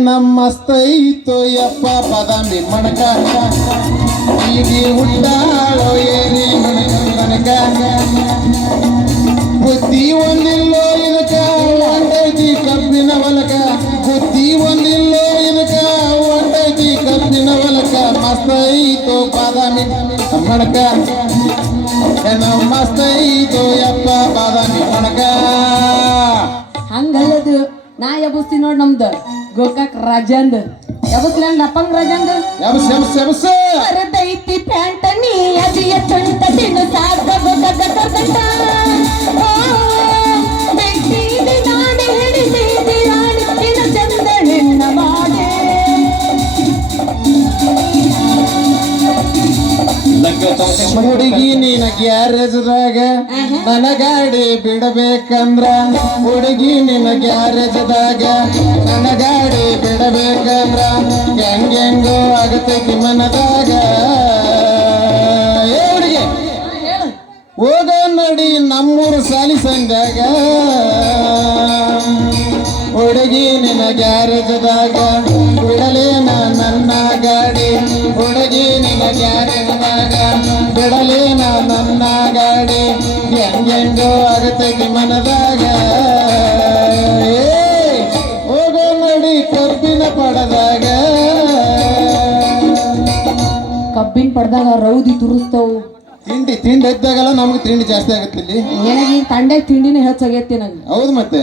ಏನಮ್ಮಸ್ತೈತೋ ಯಪ್ಪ ಬಾದಾಮಿ ಮಣಕ ಹೀಗೆ ಹುಟ್ಟಾಳೋ ಏರಿ ನನಗ ಬುದ್ಧಿ ಒಂದಿಲ್ಲೋ ಇದಕ್ಕ ಒಂಟೈತಿ ಕಬ್ಬಿನ ಹೊಲಕ ಬುದ್ಧಿ ಒಂದಿಲ್ಲೋ ಇದಕ್ಕ ಒಂಟೈತಿ ಕಬ್ಬಿನ ಹೊಲಕ ಮಸ್ತೈತೋ ಬಾದಾಮಿ ಮಣಕ ಮಸ್ತೈತೋ ಯಪ್ಪ ಬಾದಾಮಿ ಮಣಕ. ಹಂಗಲ್ಲದು ನಾ ಎಬಸ್ತಿ ನೋಡ್ ನಮ್ದು ಗೋಕಾಕ್ ರಾಜಂದ್ ಎಬಸ್ಲಂಡ್ ಅಪ್ಪಂಗ್ ರಾಜಂದ್ ಅರದೈತಿ ಪ್ಯಾಂಟ ನೀ ಅದಿಯ ಚಂಟ ತಿನ್ನು ಸಾಕ ಕರ್ಕಂಟ ಬೆಟ್ಟಿದೆ ನಾಡಿ ಹಿಡಿಸಿದೆ ರಾಣಿ ತಿನ್ನ ಚಂದ ನಿನ್ನ ಮಾಡೆ ಹುಡುಗಿ ನೀನ ಗ್ಯಾರೇಜ್ದಾಗ ನನ್ನ ಗಾಡಿ ಬಿಡಬೇಕಂದ್ರ ಹುಡುಗಿ ನಿನ್ನ ಗ್ಯಾರೇಜ್ದಾಗ ನನ್ನ ಗಾಡಿ ಬಿಡಬೇಕಂದ್ರ ಹೆಂಗೆಂಗೋ ಆಗತೈತಿ ಮನದಾಗ ಹುಡುಗಿ ಹೋಗ ನಡಿ ನಮ್ಮೂರು ಸಾಲಿ ಸಂದಾಗ ಹುಡುಗಿ ನಿನ್ನ ಗ್ಯಾರೇಜ್ದಾಗ ಬಿಡಲೇನ ನನ್ನ ಗಾಡಿ ಹುಡುಗಿ ನಿನ್ನ ಗ್ಯಾರೇಜ್ದಾಗ ಬಿಡಲೇನ ನನ್ನ ಗಾಡಿ ಹೆಂಗೆಂಗೋ ಆಗತೈತಿ ಮನದಾಗ ಹೋಗೋ ನೋಡಿ ಕಬ್ಬಿನ ಪಡದಾಗ ಕಬ್ಬಿನ ಪಡ್ದಾಗ ರೌದಿ ತುರಿಸ್ತವು ತಿಂಡಿ ಎದ್ದಾಗಲ್ಲ ನಮ್ಗೆ ತಿಂಡಿ ಜಾಸ್ತಿ ಆಗತ್ತೆ ಇಲ್ಲಿ ನನಗೆ ತಂಡೆ ತಿಂಡಿನೇ ಹೆಚ್ಚಾಗೈತಿ ನಂಗೆ. ಹೌದು ಮತ್ತೆ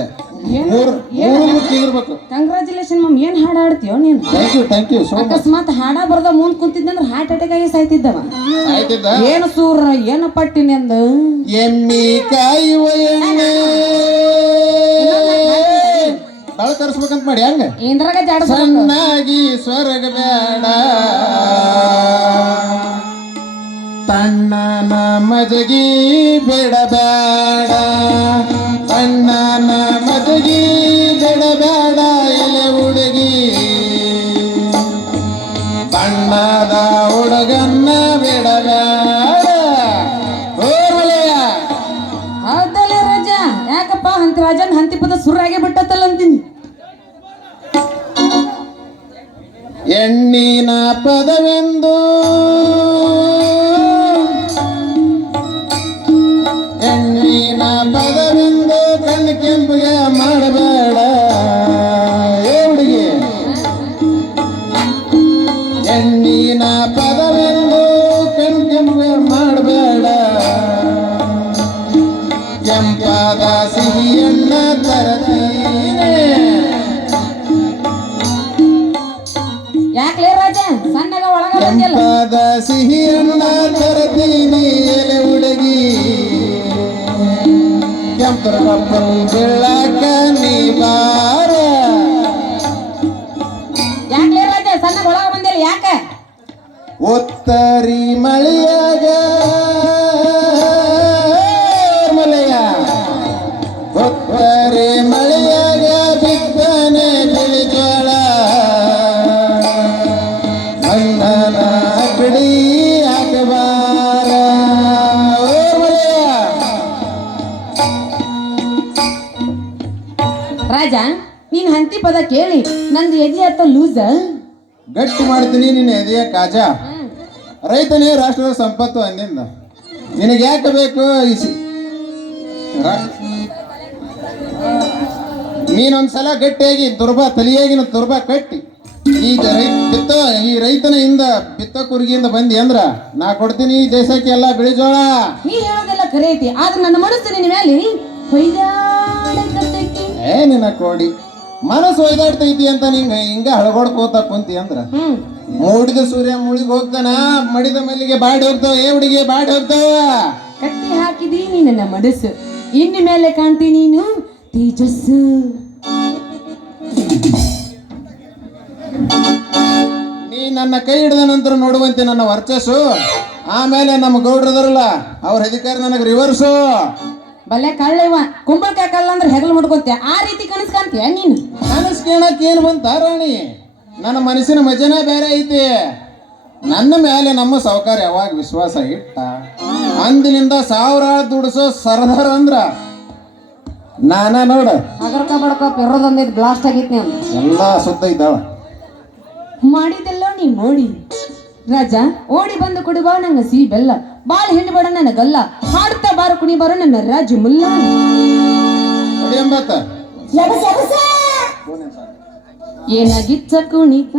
ಕಂಗ್ರಾಚುಲೇಷನ್ ಮಮ್ ಏನ್ ಹಾಡು ಹಾಡ್ತೀಯೋ ನೀನು? ಥ್ಯಾಂಕ್ ಯು ಅಕಸ್ಮಾತ್ ಹಾಡ ಬರ್ದ ಮುಂದ್ ಕುಂತಿದ್ದಂದ್ರೆ ಹಾರ್ಟ್ ಅಟ್ಯಾಕ್ ಆಗಿ ಸಾಯ್ತಿದ್ದವ. ಏನು ಸೂರ ಏನು ಪಟ್ಟಿನಿ ಅಂದ ಎಮ್ಮಿ ಕಾಯುವ ಎಣ್ಣೆ ಬಾಳ ತರಿಸ್ಬೇಕಂತ ಮಾಡಿ ಹಂಗ ಇಂದ್ರಾಗ ಜಾಡ ಸಣ್ಣಾಗಿ ಸ್ವರ್ಗ ಬೇಡ ತಣ್ಣನ ಮಜಗಿ ಬೇಡಬೇಡ ತಣ್ಣನ ಮಜಗಿ ಬೇಡಬೇಡ ಎಲೆ ಹುಡುಗಿ ಬಣ್ಣದ ಹುಡುಗನ್ನ ಬೇಡಬೇಡ ಓಮಲೆಯ. ಹೌದಲ್ಲ ರಾಜ ಯಾಕಪ್ಪ ಹಂತಿ ರಾಜನ್ ಹಂತಿ ಪದ ಸುರಾಗೆ ಬಿಟ್ಟತ್ತಲ್ಲ ಅಂತೀನಿ. ಎಣ್ಣಿನ ಪದವೆಂದು ಎಣ್ಣಿನ ಪದವೆಂದು ಕಣ್ಣು ಕೆಂಪಿಗೆ ಮಾಡಬೇಡ ಹುಡುಗಿ ಎಣ್ಣಿನ ಪದವೆಂದು ಕಣ್ಣು ಕೆಂಪಿಗೆ ಮಾಡಬೇಡ ಕೆಂಪಾದ ಸಿಹಿಯನ್ನ ತರತೀನೆ. ಯಾಕ್ಲೇ ರಾಜ ಸಣ್ಣಗ ಒಳಗ ಕೆಂಪಾದ ಸಿಹಿಯನ್ನ ತರತೀನಿ ಎಲೆ ಹುಡುಗಿ ಕೆಂಪರ ಬೆಳ್ಳಾಕ ನೀ ಬಾರ. ಯಾಕ್ಲೇ ರಾಜ ಸಣ್ಣಗ ಒಳಗ ಬಂದಿಲ್ಲ ಯಾಕ? ಒತ್ತರಿ ಮಳೆಯಾಗ ಮಲೆಯ ಒತ್ತರಿ ಮಳೆಯಾಗ ಬಿತ್ತನೆ ಬಿಳಿಜೋಳ ಅಣ್ಣನ ಬಿಡಿ ಹಾಕಬಾರ ಮಲೆಯ. ರಾಜ ನೀನ್ ಹಂತಿ ಪದ ಕೇಳಿ ನಂದು ಎದೆ ಅತ್ತ ಲೂಸ ಗಟ್ಟಿ ಮಾಡ್ತೀನಿ ನಿನ್ನ ಎದೆಯ ಕಾಜ ರೈತನೇ ರಾಷ್ಟ್ರದ ಸಂಪತ್ತು ಅಂದಿಂದ ನಿನಗೆ ಯಾಕೆ ಬೇಕು ನೀನೊಂದ್ಸಲ ಗಟ್ಟಿಯಾಗಿ ತಲಿಯಾಗಿನ ತುರ್ಬ ಕಟ್ಟಿ ಈಗ ಈ ರೈತನ ಹಿಂದ ಬಿತ್ತ ಕುರ್ಗಿಯಿಂದ ಬಂದಿ ಅಂದ್ರ ನಾ ಕೊಡ್ತೀನಿ ಈ ದೇಶಕ್ಕೆ ಎಲ್ಲ ಬಿಳಿಜೋಳ. ನೀ ಹೇಳೋದೆಲ್ಲ ಖರೆ ಐತಿ ಆದ್ರೆ ನನ್ನ ಮನಸ್ಸು ನಿನ್ನ ಮೇಲೆ ನಿನ್ನ ಕೋಡಿ ಮನಸ್ಸು ಒಯ್ದಾಡ್ತೈತಿ ಅಂತ ನಿಂಗ ಹಿಂಗ ಹಳಗೋಡ್ಕೋತ ಕುಂತಿ ಅಂದ್ರ ಮೂಡಿದ ಸೂರ್ಯ ಮುಳಿಗ್ ಹೋಗ್ತಾನ ಮಡಿದ ಮಲ್ಲಿಗೆ ಬಾಡಿ ಹೋಗ್ತಾವ ಹುಡುಗಿ ಬಾಡಿ ಹೋಗ್ತಾವ. ಕಟ್ಟಿ ಹಾಕಿದಿ ನೀ ನನ್ನ ಮನಸ್ಸು ಇನ್ನು ಮೇಲೆ ಕಾಣ್ತಿ ನೀನು ತೇಜಸ್ಸು. ನೀ ನನ್ನ ಕೈ ಹಿಡಿದ ನಂತರ ನೋಡುವಂತೆ ನನ್ನ ವರ್ಚಸ್ಸು ಆಮೇಲೆ ನಮ್ಮ ಗೌಡ್ರದರಲ್ಲ ಅವ್ರ ಅಧಿಕಾರ ನನಗೆ ರಿವರ್ಸು. ಬಲ್ಲೆ ಕಳ್ಳಿವ ಕುಂಬಳಕಾಯಿ ಕಲ್ಲ ಅಂದ್ರೆ ಹೆಗಲು ಮುಡ್ಕೊಂತೀಯ ಆ ರೀತಿ ಕನಸು ಕಾಣ್ತೀಯ ನೀನು? ಕನಸು ಕೇಳಕ್ ಏನ್ ಬಂತ ರಾಣಿ ನನ್ನ ಮನಸ್ಸಿನ ಮಜನೇ ಬೇರೆ ಐತಿ. ನನ್ನ ಮೇಲೆ ನಮ್ಮ ಸಾವುಕಾರ ಯಾವಾಗ ವಿಶ್ವಾಸ ಇಟ್ಟ ಅಂದಿನಿಂದ 1000 ದುಡಿಸೋ ಸರ್ದಾರ್ ಅಂದ್ರ ನಾನ ನೋಡ. ಅಗರ್ಕ ಬಡ್ಕ ಪೆರೋದಂದಿದ್ ಬ್ಲಾಸ್ಟ್ ಆಗೈತಿ ಅಂತ ಎಲ್ಲ ಸುತ್ತ ಇದ್ದಾವ. ಮಾಡಿದ್ದೆಲ್ಲ ನೀ ನೋಡಿ ರಾಜ. ಓಡಿ ಬಂದು ಕುಡಿಬಾ ನಂಗ ಸಿ ಬೆಲ್ಲ, ಬಾಳ ಹಿಂಡಿ ಬೇಡ ನನ್ನ ಗಲ್ಲ, ಹಾಡ್ತಾ ಬಾರ ಕುಣಿ ಬಾರ ನನ್ನ ರಾಜ ಮುಲ್ಲ. ಏನಾಗಿಚ್ಚ ಕುಣಿತ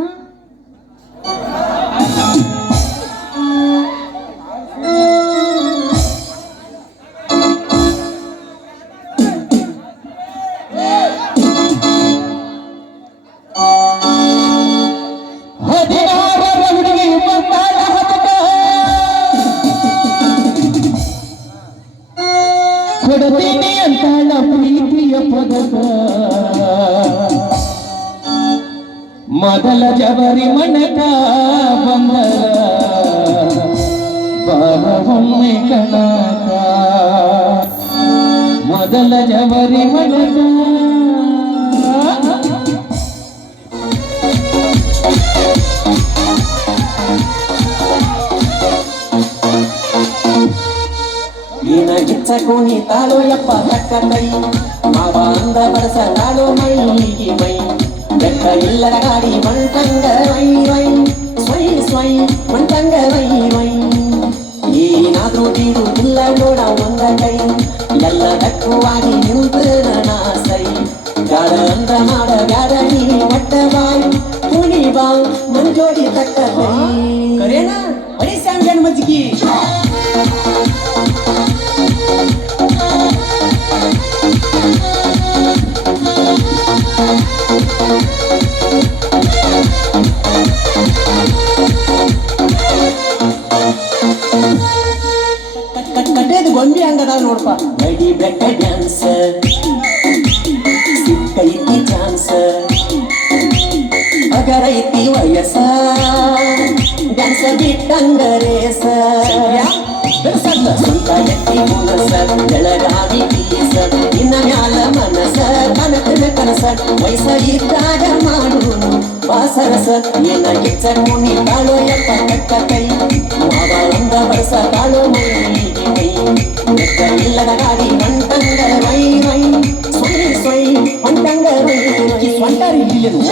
ಕೊಡತೀನಿ ಅಂತಾಳ ಪ್ರೀತಿಯ ಪದಕ, ಮೊದಲ ಜವರಿ ಮನಕ ಬಂದರ ಬಾರವೊಮ್ಮೆ ಕನಕ, ಮೊದಲ ಜವರಿ ಮನಕ. ಏನಾಗಿಚ್ಚ ಕುಣಿತಾಳೋ ಯಪ್ಪ ತಕ್ಕ ಕೈ, ಮಾವ ಅಂದ ಬಡಸ ನಾಳೋ ಮೈಗೆ ಮೈ, ಬೆಕ್ಕ ಇಲ್ಲದ ಗಾಡಿ ಮಂಟಂಗ ವೈ ವೈ, ಸ್ವೈ ಸ್ವೈ ಮಂಟಂಗ ವೈ ವೈ. ಏನಾದ್ರೂ ಬೀಡು ಇಲ್ಲ ನೋಡ ಒಂದ ಕೈ, ಎಲ್ಲ ದಕ್ಕುವಾಗಿ ನಿಂತ ನಾಸೈ, ಗಾಡ ಅಂದ ಮಾಡ ಬ್ಯಾಡ ನೀ ಒಟ್ಟ ಬಾಯ್, ಕುಣಿ ಬಾ ನನ್ ಜೋಡಿ ತಕ್ಕ ಕೈ. ಕರೇನಾ ಬರೀ ಸ್ಯಾಂಗನ್ ಮಜ್ಗಿ ಕಟ್ಟೇದು ಗೊಂಬಿ ಹಂಗದ ನೋಡ್ಪ. ನಡಿ ಬೆಟ್ಟ ಡ್ಯಾನ್ಸ್ ಸಿಕ್ಕೈತಿ ಚಾನ್ಸ್, ಅಗರೈತಿ ವಯಸ್ಸ ಡ್ಯಾನ್ಸ್ ಬಿಟ್ಟಂಗ ರೇಸ, ಸ್ವಂತ ಎತ್ತಿ ಮುನಸ ಬೆಳಗಾವಿ ಪೀಸ, ಇನ್ನ ಮ್ಯಾಲ ಮನಸ ಕನಕನ ಕನಸ, ವಯಸ್ಸ ಇದ್ದಾಗ ಮಾಡೋನು ವಾಸರಸ. ಏನಾಗಿಚ್ಚ ಕುಣಿ ತಾಳೋ ಯಪ್ಪ ಕಕ್ಕ ಕೈ, ಮಾವ ಒಂದ ಬರಸ ತಾಳೋ ಮೈಗೆ ಮೈ, ಬೆಕ್ಕ ಇಲ್ಲದ ಗಾಡಿ ಮಂಟಂಗ ವೈ ವೈ, ಸ್ವೈ ಸ್ವೈ ಮಂಟಂಗ ವೈ ವೈ. ಸ್ವಂಟಾರಿ ಇಲ್ಲಿಯನು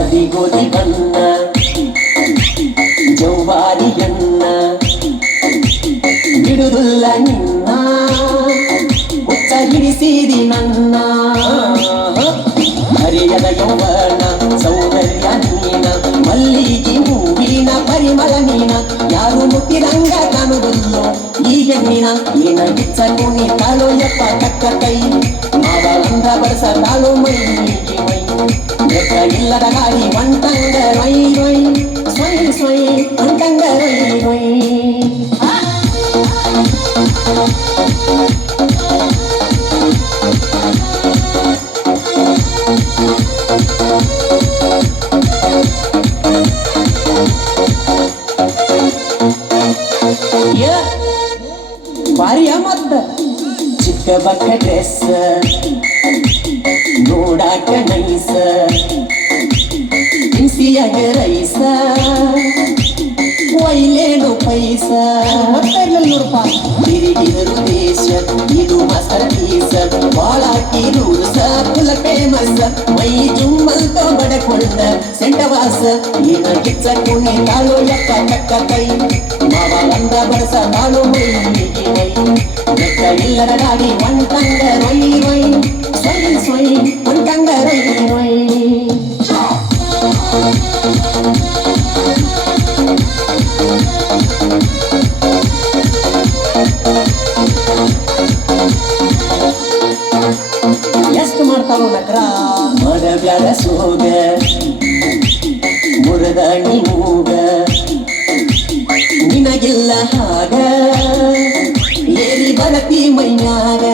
ಅದಿಗೋದಿ ಬಣ್ಣ ಜೌವಾರಿಯನ್ನ, ಬಿಡುದಿಲ್ಲ ನಿನ್ನ ಹುಚ್ಚ ಹಿಡಿಸಿದಿ ನನ್ನ. ಹರಿಯದ ಯೌವನ ಸೌಂದರ್ಯ ನೀನ, ಮಲ್ಲಿಗೆ ಹೂವಿನ ಪರಿಮಳ ನೀನ, ಯಾರು ಮುಟ್ಟಿದಂಗ ಕಾಣುವುದಿಲ್ಲೋ ಈ ಹೆಣ್ಣಿನ. ಏನಾಗಿಚ್ಚ ಕುಣಿ ತಾಳೋ ಯಪ್ಪ ತಕ್ಕ ಕೈ, ಮಾವ ಅಂದ ಬಡಸ ತಾಳೋ ಮೈಗೆ ಮೈ, ಬೆಕ್ಕ ಇಲ್ಲದ ಗಾಡಿ ಮಂಟಂಗ ವೈ ವೈ, ಸ್ವೈ ಸ್ವೈ ಮಂಟಂಗ ವೈ ವೈ. ಭಾರಿಯ ಮತ್ತ ಚಿಕ್ಕ ಬಕ್ಕ ಡ್ರೆಸ್ ನೋಡಾಕ ನೈಸ, ಬಿಸಿಯಾಗ ರೈಸ ಒಯ್ಲೇನು ಪೈಸ. ನೋಡಪ್ಪ ತಿರುಗಿದರು ದೇಶ ಇದು ಮಾಸ್ಟರ್ ಪೀಸ, ಬಾಳಾಕಿ ರೂಸ ಫುಲ್ ಫೇಮಸ್, ಮೈ ಜುಮ್ಮಲ್ತ ಬಡಕೊಂಡ ಸೆಂಟವಾಸ. ಏನಾಗಿಚ್ಚ ಕುಣಿ ತಾಳೋ ಯಪ್ಪ ಕಕ್ಕ ಕೈ, ಮಾವ ಅಂದ ಬಡಸ ತಾಳೋ ಮೈಗೆ ಮೈ, ಬೆಕ್ಕ ಇಲ್ಲದ ಗಾಡಿ ಮಂಟಂಗ ವೈ ವೈ, ಸ್ವೈ ಸ್ವೈ ಮಂಟಂಗ ವೈ ವೈ. ಎಷ್ಟು ಮಾಡ್ತಾವ ನಕ್ರ ಮರಬ್ಯಾಡ ಸೋಗ ಮುರದಾಣಿ ಮೂಗ, ನಿನಗಿಲ್ಲ ಹಾಗ ಏರಿ ಬರತಿ ಮೈನಾಗ.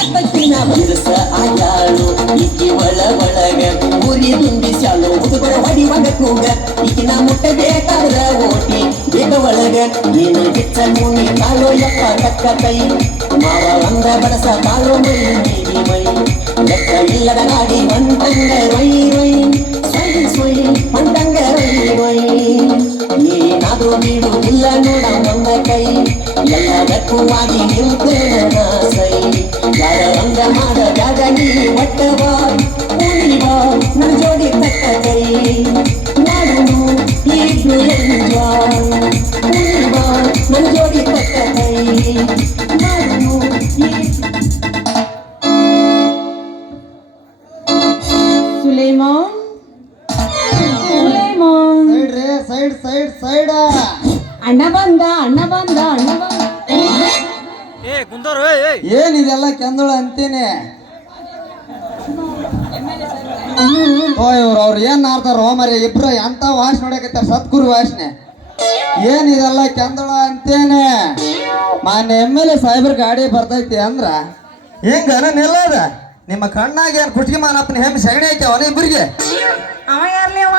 ಎಪ್ಪತ್ತಿನ ಬಿರುಸ ಆಯಾಳು ಇಕ್ಕಿ ಒಳ ಒಳಗ, ಗುರಿ ತುಂಬಿಸ್ಯಾಳು ಹುಡುಗರ ಹೊಡಿ ಒಗ ಕೂಗ, ಈಕಿನ ಮುಟ್ಟಬೇಕಾದ್ರ ಓಟಿ ಬೇಕ ಒಳಗ. ಮಾಡಿದೆ ನೀನ ಗಿಚ್ಚ ಕೂನಿ ತಾಳೋ ಯಪ್ಪ ತಕ್ಕ ಕೈ ಮಾವ ಅಂದ ಬಡಸ ತಾಳೋ ಮೈ ಮೈ ಲೆಕ್ಕ ಇಲ್ಲದ ಗಾಡಿ ಮಂಟಂಗ ರೈ ರೈ ಸ್ವೈ ಸ್ವೈ ಮಂಟಂಗ ರೈ ರೈ ಏನಾದ್ರೂ ಬಿಡುವುದಿಲ್ಲ ನೋಡ ಒಂದ ಕೈ ಎಲ್ಲ ಬೆಕ್ಕುವಾಗಿ ನಿಲ್ತೇನ ಸೈ ಯಾರ ಅಂದ ಮಾಡ ಜಾಗ ನೀ ಒಟ್ಟವಾ ಬಾ ನನ್ನ ಜೋಡಿ ತಕ್ಕ ಕೈ ಮಾಡುನು ಈಗ್ಲೂ ಎಂಜಾಯ್ ಬಾ ನನ್ನ ಜೋಡಿ ತಕ್ಕ ಕೈ ಮಾಡುನು ಸುಲೇಮಾನ್ ಸುಲೇಮಾನ್ ಸೈಡ್ ರೇ ಸೈಡ್ ಸೈಡ್ ಸೈಡ್ ಅಣ್ಣ ಬಂದ ಅಣ್ಣ ಬಂದ ಅಣ್ಣ ಬಂದ ಏನಿದೆಲ್ಲ ಕೆಂದಳ ಅಂತೀನಿ ಓ ಇವ್ರು ಅವ್ರು ಏನ್ ಆಡ್ತಾರ ಮರಿ ಇಬ್ರು ಎಂತ ವಾಸನೆ ನೋಡಕತ್ತಾರ ಸತ್ಗುರು ವಾಸನೆ ಏನಿದೆಲ್ಲ ಕೆಂದಳ ಅಂತೇನೆ ಮಾನ್ಯ MLA ಸಾಹೇಬ್ರ ಗಾಡಿ ಬರ್ತೈತಿ ಅಂದ್ರ ಹಿಂಗನ ನಿಲ್ಲದ ನಿಮ್ಮ ಕಣ್ಣಾಗ ಏನ್ ಕುಟ್ಗಿ ಮಾನಪ್ಪನ ಹೆಮ್ಮೆ ಸಗಣಿ ಐತಿ ಅವನ ಇಬ್ಬರಿಗೆ ಅವ ಯಾರ್ಲಿ ಅವ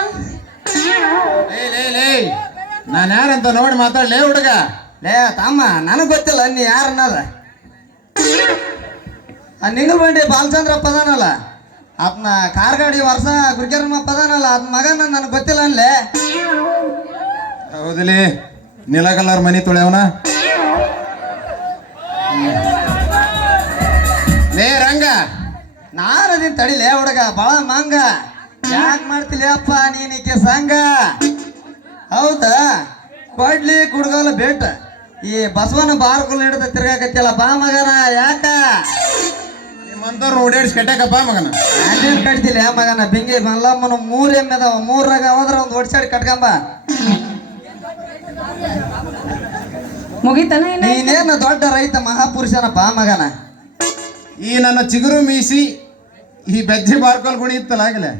ನಾನು ಯಾರಂತ ನೋಡಿ ಮಾತಾಡ್ಲೇ ಹುಡುಗ. ಲೇ ತಮ್ಮ ನನಗ್ ಗೊತ್ತಿಲ್ಲ ನೀ ಯಾರ ಅನ್ನದ ನಿಂಗಲ್ ಬಂಡಿ ಬಾಲಚಂದ್ರಪ್ಪ ಅದಾನಲ್ಲ ಆತ್ನ ಕಾರ್ ಗಾಡಿ ವರ್ಷ ಗುರ್ಗೇರಮ್ಮಪ್ಪ ಅದಾನಲ್ಲ ಅದ್ ಮಗನ ನನಗೆ ಗೊತ್ತಿಲ್ಲ ಅನ್ಲೇ ಹೌದಿಲಿ ನೀಲ ಕಲರ್ ಮನಿ ತೊಳೆಯವನ ಲೇ ರಂಗ ನಾನು ಅದೀನಿ ತಡಿಲೇ ಹುಡುಗ ಬಾಳ ಮಂಗ ಯಾಕೆ ಮಾಡ್ತಿಲಿ ಅಪ್ಪ ನೀನಿಕೆ ಸಂಗ ಹೌದಾ ಕೊಡ್ಲಿ ಕುಡ್ಗೋಲ ಬೇಟ ಈ ಬಸವನ ಬಾರ್ಕೊಲ್ ಹಿಡಿದ ತಿರ್ಗಾಕತ್ತಿಲ್ಲ ಬಾ ಮಗನ ಯಾಕ ನಿಮ್ಮಂತವ್ರು ಓಡಾಡಿಸಿ ಕಟ್ಟಾಕಪ್ಪ ಮಗನ. ನಾನೇನ್ ಕಟ್ತಿಲ್ಲ ಮಗನ ಬಿಂಗಿ ಮಲ್ಲಮ್ಮನ 3 ಎಮ್ಮೆ ಅದಾವ 3ರಾಗ ಹೋದ್ರ ಒಂದು ಒಡ್ಸಾಡಿ ಕಟ್ಕೊಂಬ ಮುಗಿತನ ಏನ ನೀನೇನು ದೊಡ್ಡ ರೈತ ಮಹಾಪುರುಷನಪ್ಪ ಮಗನ. ಈ ನನ್ನ ಚಿಗುರು ಮೀಸಿ ಈ ಬೆಜ್ಜಿ ಬಾರ್ಕೋಲ್ ಗುಣಿ ಇತ್ತಲ್ಲ ಆಗಲೇ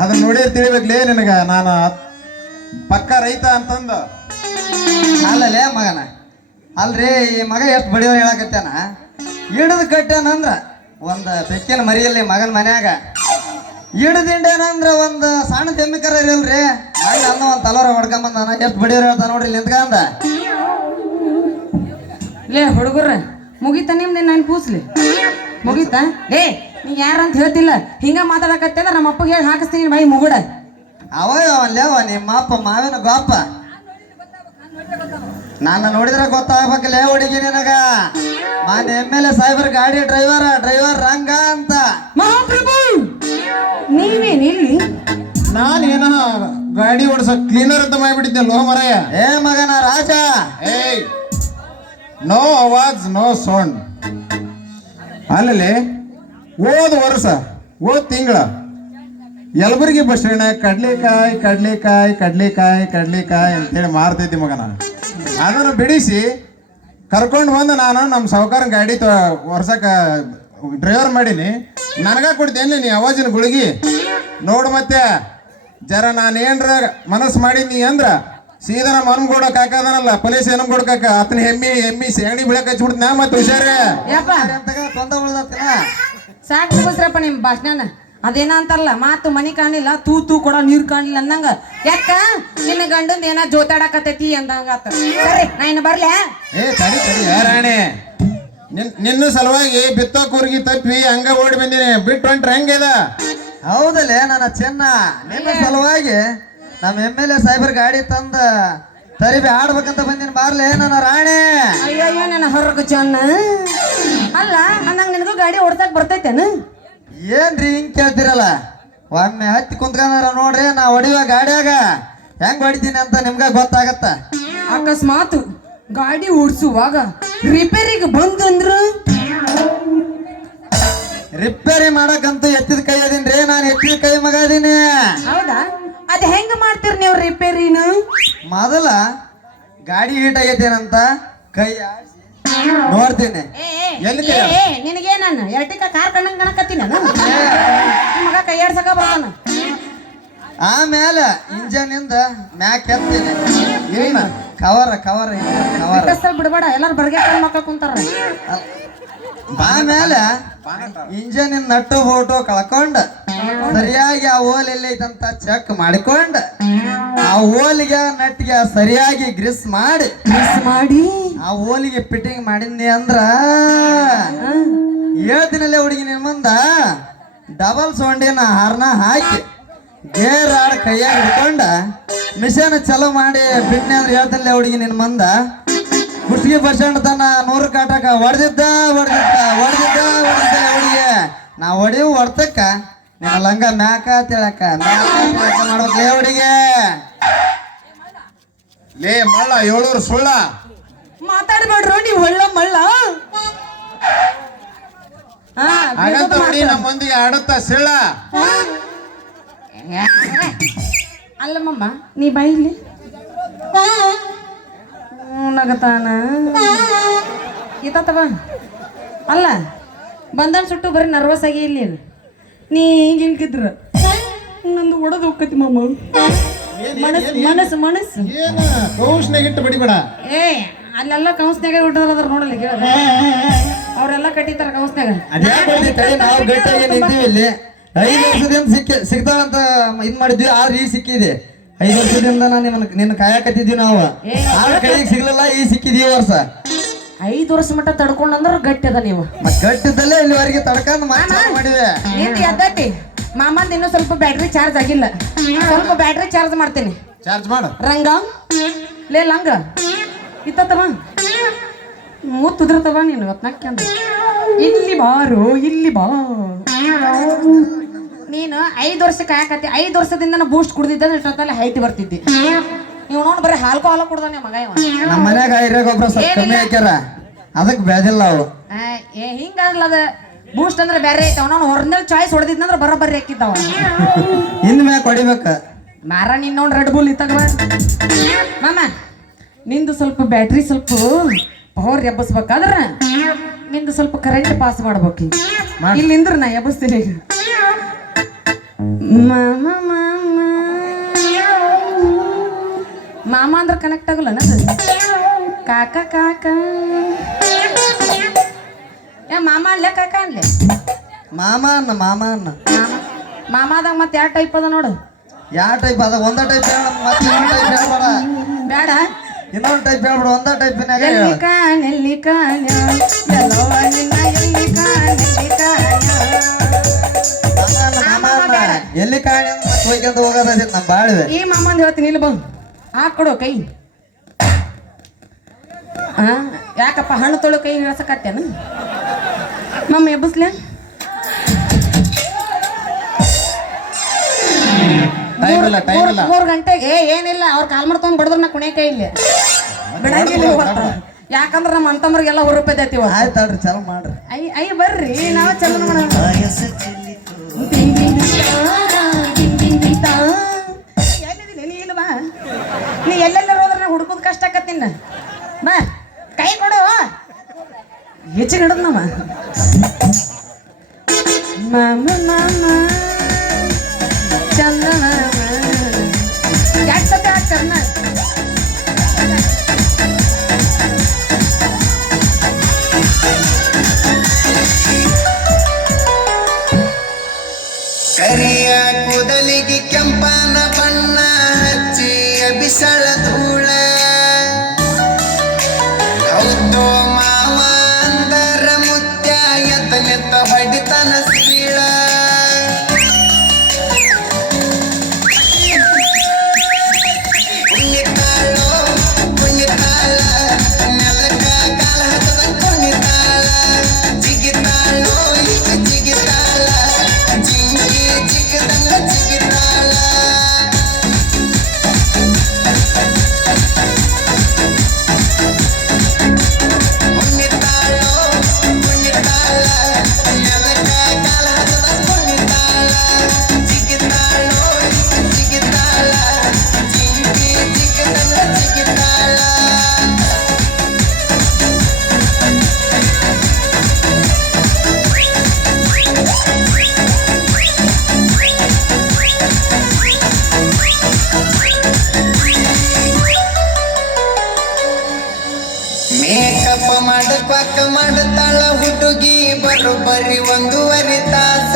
ಅದನ್ನ ನೋಡಿ ತಿಳಿಬೇಕ್ಲೇ ನಿನಗ ನಾನು ಪಕ್ಕ ರೈತ ಅಂತಂದು. ಅಲ್ಲಲೇ ಮಗನ ಅಲ್ರಿ ಈ ಮಗ ಎಷ್ಟು ಬಡಿಯೋರು ಹೇಳಕತ್ತಾನ ಹಿಡಿದು ಕಟ್ಟಾನಂದ್ರ ಒಂದು ಬೆಕ್ಕಿನ ಮರಿಯಲ್ಲಿ ಮಗನ ಮನ್ಯಾಗ ಹಿಡಿದಿಂಡೇನಂದ್ರ ಒಂದು ಸಣ್ಣ ತೆಮ್ಮಿಕರ ಇರಲ್ರಿ ಮಗ ಅನ್ನ ಒಂದು ತಲೋರ ಹೊಡ್ಕೊಂಬಂದಾನ ಎಷ್ಟು ಬಡಿಯೋರು ಹೇಳ್ತಾನ ನೋಡ್ರಿ ನಿಂತ್ಕಂದ ಲೇ ಹುಡುಗರ ಮುಗಿತ ನಿಮ್ದು ನಾನು ಕೂಸ್ಲಿ ಮುಗಿತಾ ಏ ನೀ ಯಾರಂತ ಹೇಳ್ತಿಲ್ಲ ಹಿಂಗ ಮಾತಾಡಕತ್ತಿಲ್ಲ ನಮ್ಮ ಅಪ್ಪಗೆ ಹೇಳಿ ಹಾಕಿಸ್ತೀನಿ ಬಾಯಿ ಮುಗುಡ ಅವನ್ಲೇವ ನಿಮ್ಮ ಅಪ್ಪ ಮಾವಿನ ಗೋಪ ನನ್ನ ನೋಡಿದ್ರೆ ಗೊತ್ತಾಗ್ಬೇಕಲ್ಲೇ ಹುಡುಗಿ ನಿನಗ ಮಾನ್ಯ MLA ಸಾಹೇಬ್ರ ಗಾಡಿ ಡ್ರೈವರ್ ರಂಗ ಅಂತ. ಮಹಾಪ್ರಭು ನೀವೇನ್ ಇಲ್ಲಿ ನಾನೇನ ಗಾಡಿ ಓಡಿಸೋ ಕ್ಲೀನರ್ ಅಂತ ಮಾಡ್ಬಿಟ್ಟಿದ್ದೆ ಲೋ ಮರಯ್ಯ. ಏ ಮಗನ ರಾಜ ಏಯ್ ನೋ ಅವಾಜ್ ನೋ ಸೌಂಡ್. ಅಲ್ಲಲ್ಲಿ ಹೋದ ತಿಂಗಳ ಯಲಬುರ್ಗಿ ಬಸ್ ಸ್ಟ್ಯಾಂಡ್ ಕಡ್ಲಿಕಾಯಿ ಅಂತೇಳಿ ಮಾರ್ತಿದ್ದೆ ಮಗನ. ಅದನ್ನು ಬಿಡಿಸಿ ಕರ್ಕೊಂಡು ಬಂದು ನಾನು ನಮ್ಮ ಸಾವುಕಾರ ಗಾಡಿ ವರ್ಷಕ್ಕೆ ಡ್ರೈವರ್ ಮಾಡೀನಿ. ನನಗ ಕೊಡ್ತೇನೆ ನೀ ಅವಾಜಿನ ಗುಳಿಗಿ ನೋಡು. ಮತ್ತೆ ಜರ ನಾನೇನ್ರ ಮನಸ್ಸು ಮಾಡೀನಿ ಅಂದ್ರ ಸೀದಾ ನಮ್ಮ ಹನುಮಗೌಡ ಕಾಕ ಅದನಲ್ಲ ಪೊಲೀಸ್ ಹನುಮಗೌಡ ಕಾಕ ಆತನ ಎಮ್ಮಿ ಸೆಗಣಿ ಬಿಳಕ್ ಹಚ್ಬಿಡ್ತ ನಾ ಮತ್ತೆ ಹುಷಾರೇ ಯಪ್ಪ ತೊಂದ ಉಳ್ದತ್ತಿನ ಸಾಕು ಮುಗಿಸ್ರಪ್ಪ ನಿಮ್ ಭಾಷಣ ಅದೇನ ಅಂತಾರಲ್ಲ ಮಾತು ಮನಿ ಕಾಣಿಲ್ಲ ತೂ ಕೊಡ ನೀರ್ ಕಾಣಿಲ್ಲ ಅಂದಂಗ ಯಾಕ ನಿನ್ನ ಗಂಡಂದ ಏನ ಜೋತಾಡಕತ್ತೈತಿ ಅಂದಂಗ ಸರಿ ನಾ ಇನ್ನು ಬರ್ಲೆ ಏ ತಡಿ ರಾಣಿ ನಿನ್ನ ಸಲುವಾಗಿ ಬಿತ್ತೋ ಕೂರ್ಗಿ ತಪ್ಪಿ ಹಂಗ ಓಡಿ ಬಂದಿನಿ ಬಿಟ್ಟು ಹೊಂಟ್ರೆ ಹೆಂಗದ. ಹೌದಲ್ಲೇ ನನ್ನ ಚೆನ್ನ ನಿನ್ನ ಸಲುವಾಗಿ ನಮ್ಮ MLA ಸಾಹೇಬ್ರ ಗಾಡಿ ತಂದ ತರಿಬಿ ಆಡ್ಬೇಕಂತ ಬಂದಿನ ಬಾರ್ಲೆ ನನ್ನ ರಾಣಿ. ಅಯ್ಯೋ ನನ್ನ ಹೊರಗ ಚೆನ್ನ ಅಲ್ಲ ಅಂದಂಗ ನಿನಗೂ ಗಾಡಿ ಓಡ್ಸಕ್ ಬರ್ತೈತೇನು ಏನ್ರಿ ಹಿಂಗ್ ಕೇಳ್ತಿರಲ್ಲ ಒಮ್ಮೆ ಹತ್ತಿ ಕುಂತ್ಕೊಂಡ್ರ ನೋಡ್ರಿ ನಾ ಹೊಡಿಯುವ ಗಾಡಿಯಾಗ ಹೆಂಗ್ ಹೊಡಿತೀನಿ ಅಂತ ನಿಮ್ಗ ಗೊತ್ತಾಗತ್ತ. ಅಕಸ್ಮಾತ್ ಗಾಡಿ ಓಡಿಸುವಾಗ ರಿಪೇರಿಗೆ ಬಂದಂದ್ರ ರಿಪೇರಿ ಮಾಡಕಂತೂ ಎತ್ತಿದ ಕೈ ಅದೀನ್ರಿ ನಾನು ಎತ್ತಿದ ಕೈ ಮಗ ಅದೀನಿ. ಹೌದಾ ಅದ್ ಹೆಂಗ ಮಾಡ್ತೀರಿ ನೀವು ರಿಪೇರಿನ ಮೊದಲ ಗಾಡಿ ಹೀಟ್ ಆಗೈತೇನಂತ ಕೈ ಆಡ್ಸಿ ನೋಡ್ತೀನಿ. ನಿನಗೇನ ಎರಟಿಕ ಕಾರ್ ಕಣ್ಣಂಗ್ ಕಣಕತ್ತೀನಿ ಮಗ ಕೈ ಆಡ್ಸಕ ಬರ್ತಾನ. ಆಮೇಲೆ ಇಂಜನ್ ಇಂದ ಮ್ಯಾಕ್ ಎತ್ತೀನಿ ಕವರ್ ಬಿಡ್ಬೇಡ ಎಲ್ಲಾರು ಬರ್ಗೆ ಮಕ್ಕಳು ಕುಂತಾರ. ಆಮೇಲೆ ಇಂಜನ್ ನಟ್ಟು ಬೋಟು ಕಳ್ಕೊಂಡ ಸರಿಯಾಗಿ ಆ ಓಲ್ ಎಲ್ಲೈತಂತ ಚೆಕ್ ಮಾಡಿಕೊಂಡ ಆ ಓಲಿಗೆ ನಟ್ಟಿಗೆ ಸರಿಯಾಗಿ ಗ್ರಿಸ್ ಮಾಡಿ ಆ ಓಲಿಗೆ ಫಿಟ್ಟಿಂಗ್ ಮಾಡಿದ್ನಿ ಅಂದ್ರ ಹೇಳ್ತೀನಲ್ಲೇ ಹುಡುಗಿ ನಿನ್ ಮುಂದ ಡಬಲ್ ಸೊಂಡಿನ ಹಾರ್ನ ಹಾಕಿ ಗೇರ್ ಆಡ್ ಕೈಯಾಗ ಹಿಡ್ಕೊಂಡ ಮಿಷನ್ ಚಲೋ ಮಾಡಿ ಬಿಡ್ನಿ ಅಂದ್ರೆ ಹೇಳ್ತಾನಲ್ಲೇ ಹುಡುಗಿ ನಿನ್ ಮುಂದ ಕುಷ್ಟಿಗೆ ಬರ್ಸಂಡ್ ತನ 100 ಕಾಟಕ ಹೊಡೆದಿದ್ದ ಹುಡುಗಿ ನಾ ಹೊಡ್ತಕ್ಕ ನಿನ್ನ ಲಂಗ ಮ್ಯಾಕ ತಿಳಕ ಮಾಡ್ಬೇಕಲೇ ಹುಡುಗಿ ಲೇ ಮಳ್ಳ 700 ಸುಳ್ಳ ಮಾತಾಡ್ಬೇಡ್ರು ನೀವು ಒಳ್ಳ ಮಳ್ಳ ಹಾಗಂತ ನೋಡಿ ನಮ್ಮ ಮಂದಿಗೆ ಆಡುತ್ತ ಸಿಳ್ಳ. ಅಲ್ಲಮ್ಮಮ್ಮ ನೀ ಬಾಯಿಲಿ ನಗತಾನ ಈತವ ಅಲ್ಲ ಬಂದನ್ ಸುಟ್ಟು ಬರೀ ನರ್ವಸ್ ಆಗಿ ಇಲ್ಲಿ ನೀ ಹಿಂಗಿದ್ರ ನಂದು ಒಡದು ಹೋಗ್ಕತಿ ಮಾಮ ಮನಸ್ಸು ಏನು ಕೌಶ್ನಾಗ ಇಟ್ಟು ಬಡಿಬೇಡ. ಏ ಅಲ್ಲೆಲ್ಲ ಕೌನ್ಸ್ನಾಗ ಹುಟ್ಟದ್ರ ನೋಡಲ್ಲ ಕೇಳ ಅವ್ರೆಲ್ಲ ಕಟ್ಟಿತಾರ ಕೌನ್ಸ್ನಾಗ. ನಾವು ಗಟ್ಟಿಯಾಗಿ ನಿಂತೀವಿ ಇಲ್ಲಿ 5 ವರ್ಷದಿಂದ ಸಿಗ್ತಾವಂತ ಇದ್ ಮಾಡಿದ್ವಿ ಆದ್ರೆ ಈ ಸಿಕ್ಕಿದೆ 5 ವರ್ಷದಿಂದ ನಿನ್ನ ಕಾಯಕತ್ತಿದ್ವಿ ನಾವು ಆದ್ರೆ ಕೈಗೆ ಸಿಗ್ಲಿಲ್ಲ ಈ ಸಿಕ್ಕಿದ್ವಿ ವರ್ಷ 5 ವರ್ಷ ಮಟ್ಟ ತಡ್ಕೊಂಡ್ರ ಗಟ್ಟಿ ಅದ ನೀವು ಮತ್ ಗಟ್ಟಿದ್ದಲ್ಲೇ ಇಲ್ಲಿವರೆಗೆ ತಡ್ಕೊಂಡ್ ಮಾಡಿವೆ ನಿಂದು ಎದ್ದೈತಿ ಮಾಮಂದ ಇನ್ನೂ ಸ್ವಲ್ಪ ಬ್ಯಾಟ್ರಿ ಚಾರ್ಜ್ ಆಗಿಲ್ಲ ಸ್ವಲ್ಪ ಬ್ಯಾಟ್ರಿ ಚಾರ್ಜ್ ಮಾಡ್ತೀನಿ ಚಾರ್ಜ್ ಮಾಡು ರಂಗ ಲೇ ಲಂಗ ಇತ್ತವ ಮೂತ್ತುದ್ರತವ ನೀನು ಇವತ್ತು ಇಲ್ಲಿ ಬಾರು ಇಲ್ಲಿ ಬಾ ನೀನು 5 ವರ್ಷ ಕಾಯಕತ್ತಿ 5 ವರ್ಷದಿಂದ ಬೂಸ್ಟ್ ಕುಡ್ದಿದ್ದ ಇಷ್ಟೊತ್ತಲ್ಲಿ ಹೈಟ್ ಬರ್ತಿದ್ದಿ ನೀವು ನೋಡಿ ಬರೀ ಹಾಲು ಕುಡ್ದಾನೆ ಮಗ ಇವ ನಮ್ಮ ಮನ್ಯಾಗ ಹಿರಿಯ ಗೊಬ್ಬರ ಸ್ವಲ್ಪ ಕಮ್ಮಿ ಹಾಕ್ಯಾರ ಅದಕ್ಕೆ ಬೆಳೆದಿಲ್ಲ ಅವು ಹಿಂಗಲ್ಲ ಅದ ಬೂಸ್ಟ್ ಅಂದ್ರೆ ಬೇರೆ ಐತೆ ಅವನ ಹೊರನಲ್ಲಿ ಚಾಯ್ಸ್ ಹೊಡೆದಿದ್ನಂದ್ರೆ ಬರೋಬ್ಬರಿ ಹಾಕಿದ್ದಾವ ಇನ್ ಮ್ಯಾಕ್ ಹೊಡಿಬೇಕ ಮಾರ ನಿನ್ನ ನೋಡಿ ರೆಡ್ ಬುಲ್ ಇತ್ತಾಗ ಮಾಮ ನಿಂದು ಸ್ವಲ್ಪ ಬ್ಯಾಟ್ರಿ ಸ್ವಲ್ಪ ಪವರ್ ಎಬ್ಬಸ್ಬೇಕಾದ್ರ ನಿಂದು ಸ್ವಲ್ಪ ಕರೆಂಟ್ ಪಾಸ್ ಮಾಡ್ಬೇಕು ಇಲ್ಲಿ ನಿಂದ್ರ ನಾ ಎಬ್ಬಸ್ತೀನಿ ಈಗ ಮಾಮ ಅಂದ್ರೆ ಕನೆಕ್ಟ್ ಆಗಲ್ಲ ಕಾಕ ಕಾಕ ಏ ಮಾಮ ಅನ್ಲೆ ಕಾಕ ಅನ್ಲೆ ಮಾಮ ಅನ್ನ ಮಾಮಾದಾಗ ಮತ್ತೆ ಯಾವ ಟೈಪ್ ಅದ ನೋಡು ಯಾವ ಟೈಪ್ ಅದ ಒಂದ ಟೈಪ್ ಮತ್ತೆ ಇನ್ನೊಂದು ಟೈಪ್ ಹೇಳ್ಬೇಡ ಬೇಡ ಇನ್ನೊಂದು ಟೈಪ್ ಹೇಳ್ಬೇಡ ಒಂದ ಟೈಪಿನಾಗ ಎಲ್ಲಿ ಕಾಣ್ ಎಲ್ಲಿ ಕಾಣ ಎಲ್ಲವ ನಿನ್ನ ಎಲ್ಲಿ ಕಾಣ್ ಎಲ್ಲಿ ಕಾಣ ಎಲ್ಲಿ ಕಾಣಿ ಹೋಗ್ಯಂತ ಹೋಗೋದ ನಮ್ ಬಾಳಿವೆ ಈ ಮಾಮಂದ್ ಹೇಳ್ತೀನಿ ಇಲ್ಲಿ ಬಂದು ಹಾಕೊಡು ಕೈ ಯಾಕಪ್ಪ ಹಣ್ಣು ತೊಳು ಕೈ ಇಳಿಸಕತ್ತೇನು ಮಮ್ಮ ಎಬ್ಬಸ್ಲೆ ಟೈಮ್ ಇಲ್ಲ 3 ಗಂಟೆಗೆ ಏನಿಲ್ಲ ಅವ್ರ ಕಾಲ್ ಮಾಡ್ಕೊಂಡ್ ಬಡದ್ರ ನಾ ಕುಣಿಯ ಕೈ ಇಲ್ಲಿ ಬಿಡಂಗಿಲ್ಲ ಇವತ್ತು ಯಾಕಂದ್ರೆ ನಮ್ಮ ಅಂತಮ್ರಿಗೆಲ್ಲ ಹುರುಪೈತೈತಿ ಆಯ್ತಾಳ್ರಿ ಚಲೋ ಮಾಡ್ರಿ ಐ ಬರ್ರಿ ನಾವು ಚಲೋ ಮಾಡೋಣ ನೀ ಇಲ್ವಾ ನೀ ಎಲ್ಲೆಲ್ಲ ಹೋದ್ರೆ ಹುಡುಕೋದು ಕಷ್ಟ ಆಕತ್ತಿನ ಬಾ ಕೈ ಕೊಡು ಹೆಚ್ಚಿಗೆ ಹಿಡದ್ ನಮ್ಮ ಮಾಮ ಮಾಮ ಚಂದ ಯಾಕೆ ಸತ್ಯ ಹಾಕ್ತಾರನ ಕರಿಯ ಕೂದಲಿಗೆ ಕೆಂಪನ ಬಣ್ಣ ಹಚ್ಚಿ ಬಿಸಳ ಧೂಳ ಹೌದು ಮಾವ ಅಂದರ ಮುತ್ಯ ಎತ್ತ ಹೊಡಿತನ ಸೀಳ ಕುಣಿತಾಳ ನೆಲಕ ಕಾಲ ಹತ್ತದ ಕುಣಿತಾಳ ಜಿಗಿತಾಳೋ ಈಗ ಜಿಗಿತಾಳ ಜಿಂಗಿ ಜಿಗದಂಗ ಜಿಗಿತಾಳ ಕುಣಿತಾಳೋ ಕುಣಿತಾಳ ನೆಲಕ ಕಾಲ ಹತ್ತದ ಕುಣಿತಾಳ ಜಿಗಿತಾಳೋ ಈಗ ಜಿಗಿತಾಳ ಜಿಂಗಿ ಜಿಗದಂಗ ಜಿಗಿತಾಳ ಮೇಕಪ್ ಮಾಡಬೇಕ ಮಾಡ್ತಾಳ ಹುಡುಗಿ ಬರೋಬ್ಬರಿ 1.5 ತಾಸ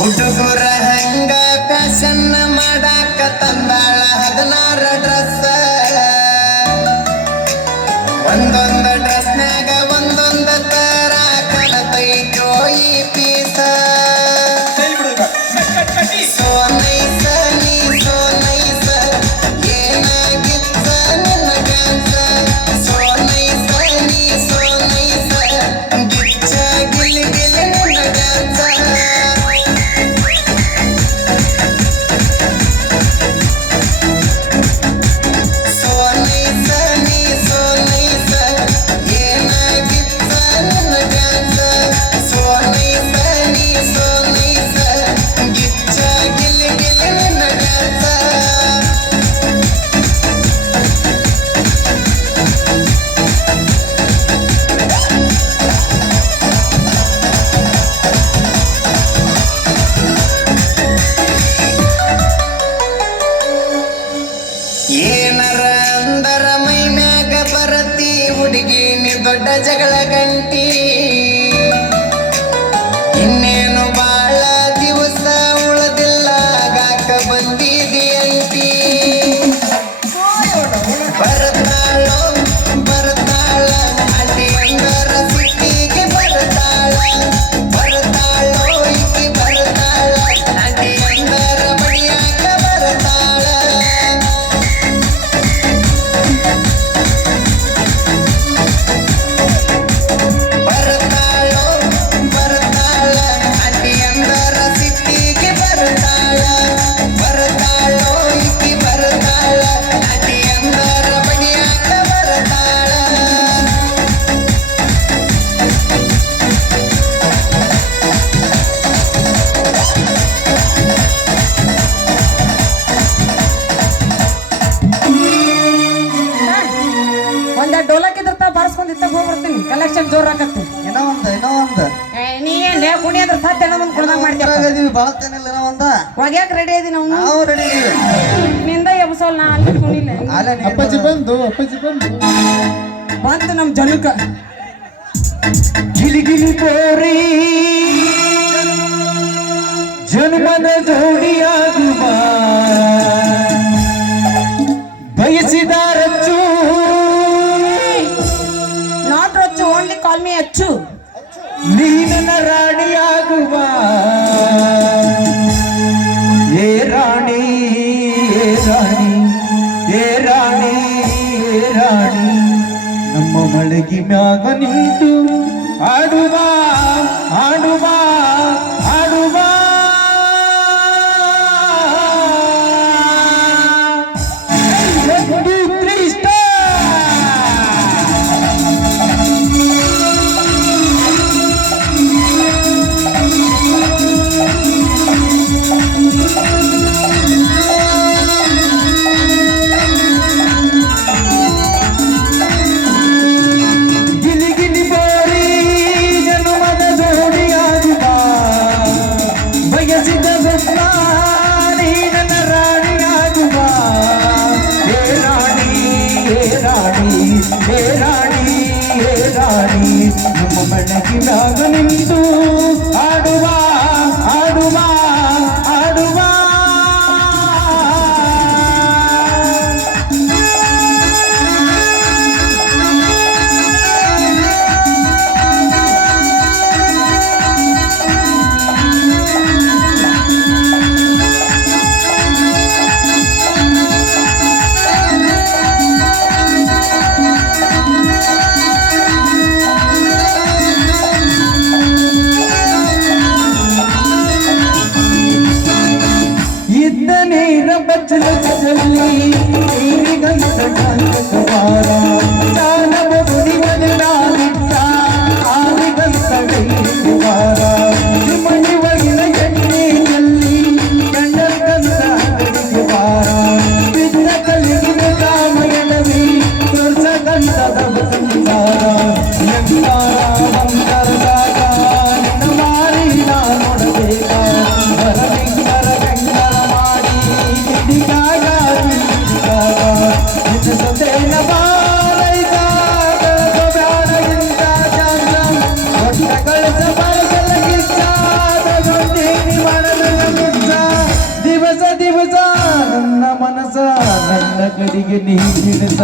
ಹುಡುಗರ ಹಂಗ ಫ್ಯಾಷನ್ ಮಾಡಾಕ ತಂದಾಳ 16 ಡ್ರೆಸ್ ಒಂದೊಂದು ಡ್ರೆಸ್ನ್ಯಾಗ ಒಂದೊಂದು ತರ ಕಲತೈತೋ ಈ ಪೀಸ ಸೋ ನೈಸ ನೀ ಸೋ ನೈಸ ಏನಾಗಿತ್ತ ನಿನ್ನ ಡ್ಯಾನ್ಸ ಸೋ ನೈಸ ನೀ ಸೋ ನೈಸ ಗಿಚ್ಚ ಗಿಲಿ ಗಿಲಿ ನಿನ್ನ ಡ್ಯಾನ್ಸ ಏನರ ಅಂದರ ಮೈ ಮ್ಯಾಗ ಬರತಿ ಹುಡುಗಿ ನೀ ದೊಡ್ಡ ಜಗಳ ಗಂಟಿ ಇನ್ನೇನು ಬಾಳ ದಿವಸ ಉಳದಿಲ್ಲ ಗಾಕ ಬಂದಿದಿ ಅಂಟಿ ಬರ್ತಾಳೋ ಬರ್ತಾಳ ಅಂಟಿ ಅಂದರ ಸಿಟ್ಟಿಗೆ ಬರ್ತಾಳ ಬರ್ತಾಳೋ ಈಕಿ ಬರ್ತಾಳ ಅಂಟಿ ಅಂದರ ಬಡಿಯಾಕ ಬರ್ತಾಳ ಬರ್ತಾಳೋ ಬರ್ತಾಳ ಅಂಟಿ ಅಂದರ ಸಿಟ್ಟಿಗೆ ಬರ್ತಾಳ ಬರ್ತಾಳೋ ಈಕಿ ಬರ್ತಾಳ ಅಂಟಿ ಅಂದರ ಬಡಿಯಾಕ ಬರ್ತಾಳ ಒಂದ ಡೋಲಕ್ ಇದ್ರತ ಬಾರಿಸ್ಕೊಂಡ್ ಇತ್ತಾಗ ಹೋಗ್ಬರ್ತೀನಿ ಕಲೆಕ್ಷನ್ ಜೋರ್ ಆಕತ್ತೆ ಏನೋ ಒಂದು ನೀ ಏನ್ ಕುಣಿ ಅಂದ್ರೆ ಸಾಧ್ಯ ಏನೋ ಒಂದ್ ಕೊಡ್ದಂಗ್ ಮಾಡ್ತೀಯ ಇದೀವಿ ಬಾಳತ್ತೇನಿಲ್ಲ ಏನೋ ಒಂದ ಒಗ್ಯಾಕ ರೆಡಿ ಇದೀನಿ ನಾವು ನಾವು ರೆಡಿ ಇದೀವಿ ನಿಂದ ಎಬ್ಸೋಲ್ ನಾ ಅಲ್ಲಿ ಕುಣಿಲ್ಲ ಅಲ್ಲೇ ಅಪ್ಪಾಜಿ ಬಂದು ಬಂತು ನಮ್ ಜನಕ ಗಿಲಿ ಗಿಲಿ ಕೋರಿ ಜನ್ಮದ ಜೋಡಿಯಾಗುವ ಬಯಸಿದ ರಚ್ಚು ನಾಟ್ ರೊಚ್ಚು ಓನ್ಲಿ ಕಾಲ್ ಮೀ ಅಚ್ಚು ನೀನನ ರಾಣಿಯಾಗುವ ಏ ರಾಣಿ ಏ ರಾಣಿ ಏ ರಾಣಿ ಏ ರಾಣಿ ನಮ್ಮ ಮಳಗಿ ಮ್ಯಾಗ ನಿಂತು ಆಡುವ ಆಡುವ ಆಡುವ ಒಂದು ಕೃಷ್ಣ ಗಿಲಿ ಗಿಲಿ ಬೋರಿ ಜನ್ಮದ ಜೋಡಿಯಾಗುವ ಬಯಸಿದ ಸ್ವಪ್ನ ನೀನನ ರಾಣಿಯಾಗುವ ಹೇ ರಾಣಿ ಹೇ ರಾಣಿ ಹೇ ರಾಣಿ ಹೇ ರಾಣಿ ನಮ್ಮ ಮನಗಿನಾಗ ನಿಂತು ಆಡುವ ಆಡುವ ಆಡುವ ಇದ್ದ ನೀರ ಬಚ್ಚಲ ಬಚ್ಚಲಿ ನೀರಿಗಂತ ಕವಾರ ಚಾಲವ ಗುಡಿವಲಿನಾಲಿಟ್ಟ ಆರಿಗಂತ ಕೈವಾರ ಮಣಿ ಒಗಿನ ಎಣ್ಣೆಯಲ್ಲಿ ಗಂಡಕ್ಕಂತ ಕೈವಾರ ಬಿದ್ದ ಕಲಿಗಿನ ಕಾಮಯನವಿ ತೋರ್ಸಗಂತದ ಬಂಗಾರ ಎಂಗಾರ ಬಂಗಾರದಾಗ ನಿನ್ನ ಮಾರಿ ನಾ ನೋಡಬೇಕ ಬರಲಿಂಗರ ಬೆಂಗರ ಮಾಡಿ ಬಿಡಿಗಾಗ ಬಿಡಿಗಾಗ ನಿನ್ನ ಸೊಸೆನ ಬಾರ ನದಿಗೆ ನೀರಿಳಿಸ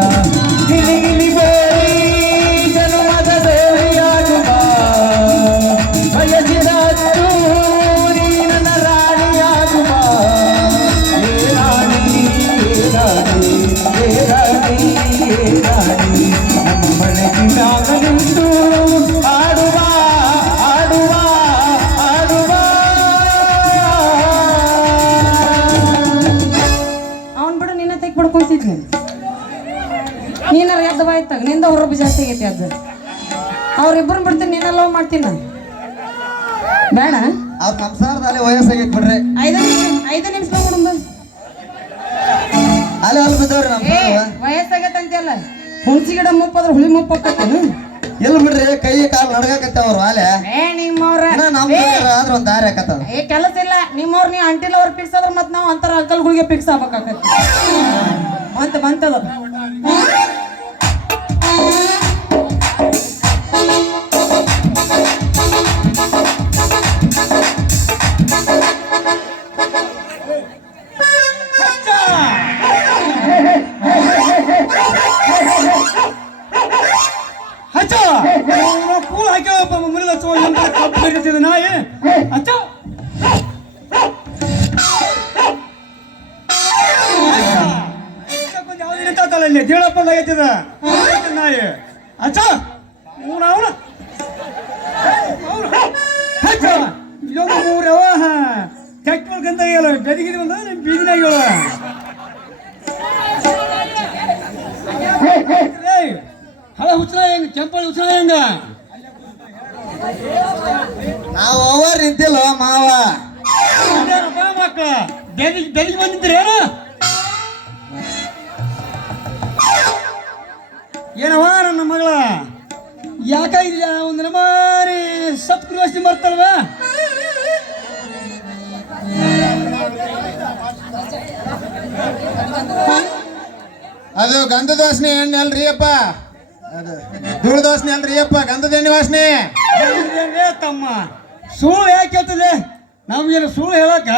ಗಿಲಿ ಗಿಲಿ ಬೋಳಿ ಜನುಮದ ದೇವಿಯಾಗುವ ಬಯಸಿದಾದರೂ ನೀ ನನ್ನ ರಾಣಿಯಾಗುವ ಏ ರಾಣಿ ಏ ರಾಣಿ ಏ ರಾಣಿ ಏ ರಾಣಿ ನಮ್ಮ ಮನೆಗಿನಾಗ ನಿಂತು ಆಡುವ ಆಡುವ ಆಡುವ ಅವನ್ ಬಿಡು ನಿನ್ನ ತೆಗ್ ಬಿಡ್ಕೊಂತಿದ್ನಿ ನೀನಾರ ಎದ್ದ ಬಾಯ್ತಾಗ ನಿಂದ ಹೊರಬ್ ಜಾಸ್ತಿ ಆಗೈತಿ ಅದ ಅವ್ರಿಬ್ಬರನ್ನ ಬಿಡ್ತೀನಿ ನೀನ ಲವ್ ಮಾಡ್ತೀನಿ ನಾನು ಬೇಡ ಅವ್ರ ಸಂಸಾರದಲ್ಲಿ ವಯಸ್ಸಾಗೈತ್ ಬಿಡ್ರಿ 5 ನಿಮಿಷ ನೋಡುಂಬ ಅಲ್ಲಿ ಅಲ್ಲಿ ಬಿದ್ದವ್ರಿ ನಮ್ಮ ವಯಸ್ಸಾಗತ್ತಂತೆಲ್ಲ ಹುಣಸಿ ಗಿಡ ಮುಪ್ಪದ್ರ ಹುಳಿ ಮುಪ್ಪ ಹಾಕತ್ತೇನು ಎಲ್ಲಿ ಬಿಡ್ರಿ ಕೈ ಕಾಲು ನಡ್ಗಾಕತ್ತವ್ರು ಅಲೆ ನಿಮ್ಮವ್ರ ನಮ್ಮ ಆದ್ರ ಒಂದ್ ದಾರಿ ಹಾಕತ್ತವ ಕೆಲಸ ಇಲ್ಲ ನಿಮ್ಮವ್ರ ನೀ ಅಂಟಿಲ್ ಅವ್ರು ಫಿಕ್ಸ್ ಆದ್ರ ಮತ್ ನಾವು ಅಂತರ ಅಂಕಲ್ಗಳಿಗೆ ಫಿಕ್ಸ್ ಆಗ್ಬೇಕಾಗತ್ತೆ ಬಂತದ ಹಚ್ಚ ಕೂಲ್ ಹಾಕ್ಯವಪ್ಪ ಮುರಿದ ಕಬ್ಬು ನಾಯಿ ಹಚ್ಚ ಯಾವ್ದು ದೇಳಪ್ಪ ಆಗೈತಿದ ನಾಯಿ ಹಚ್ಚ ಅವನ ಹಚ್ಚ ಇಲ್ಲೊಂದು ಮೂರವ ಕೆಟ್ಟ ಗಂತ ಹೇಳ ಬೆದಗಿದ ಬಂದ ನಿಮ್ಮ ಬೀದಿನಾಗ ಹಳ ಹುಚ್ಚ ಹೆಂಗ ಕೆಂಪಳ ಹುಚ್ಚ ಹೆಂಗ ನಾವು ಓವರ್ ನಿಂತಿಲ್ಲ ಮಾವ ಮಕ್ಕಳ ಬೆದಗಿ ಬಂದಿದ್ರಿ ಏನವ ನನ್ನ ಮಗಳ ಯಾಕಾಗಿಲ್ಲ ಒಂದು ನಮಾರಿ ಸಪ್ ಕ್ರಿಯಾಸಿ ಬರ್ತಾರವ ಅದು ಗಂಧದ ವಾಸನೆ ಎಣ್ಣೆ ಅಲ್ರಿ ಅಪ್ಪ ಅದು ಧೂಳದ ವಾಸನೆ ಅಲ್ರಿ ಅಪ್ಪ ಗಂಧದ ಎಣ್ಣೆ ವಾಸನೆ ತಮ್ಮ ಸುಳ್ಳು ಯಾಕೆ ಹೇಳ್ತದೆ ನಮ್ಗೇನು ಸುಳ್ಳು ಹೇಳಕ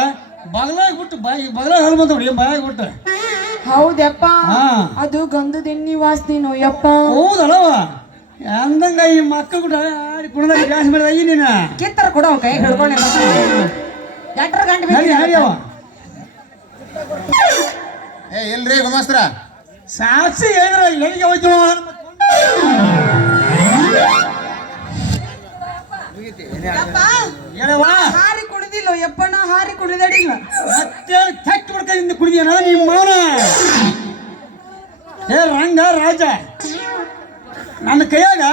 ಬಗಲಾಗಿ ಬಿಟ್ಟು ಬಗಲಾಗ ಹಲ್ ಬಂದವ್ರಿ ಬಾಯಾಗಿ ಬಿಟ್ಟು ಹೌದಪ್ಪ ಹಾ. ಅದು ಗಂಧದ ಎಣ್ಣಿ ವಾಸನೆನೋ ಯಪ್ಪ ಹೌದಲ್ಲವ ಅಂದಂಗ ಈ ಮಕ್ಕಳು ಬಿಟ್ಟು ಆಡಿ ಕುಣದಾಗ ಜಾಸ್ತಿ ಮಾಡಿದ ಈ ನೀನ ಕಿತ್ತರ ಕೊಡ ಅವ್ನ ಕೈ ಹಿಡ್ಕೊಂಡು ಎಟ್ರ ಗಂಟೆ ನಡಿ ನಡಿಯವ ಏ ಇಲ್ರಿ ಗುಮಾಸ್ತ್ರ ಸಾಕ್ಷಿ ಹೇಳಿದ್ರ ಎಲ್ಲಿಗೆ ಹೋಯ್ತು ಹೇಳವ ಹಾರಿ ಕುಡಿದಿಲ್ಲ ಯಪ್ಪಣ್ಣ ಹಾರಿ ಕುಡಿದಾಡಿಲ್ಲ ಮತ್ತೆ ಕೆಟ್ಟ ಬಿಡ್ಕೊಂಡು ಕುಡಿದೀನ ನಿಮ್ಮ ಮೌನ ಏ ರಂಗ ರಾಜ ನನ್ನ ಕೈಯಾಗ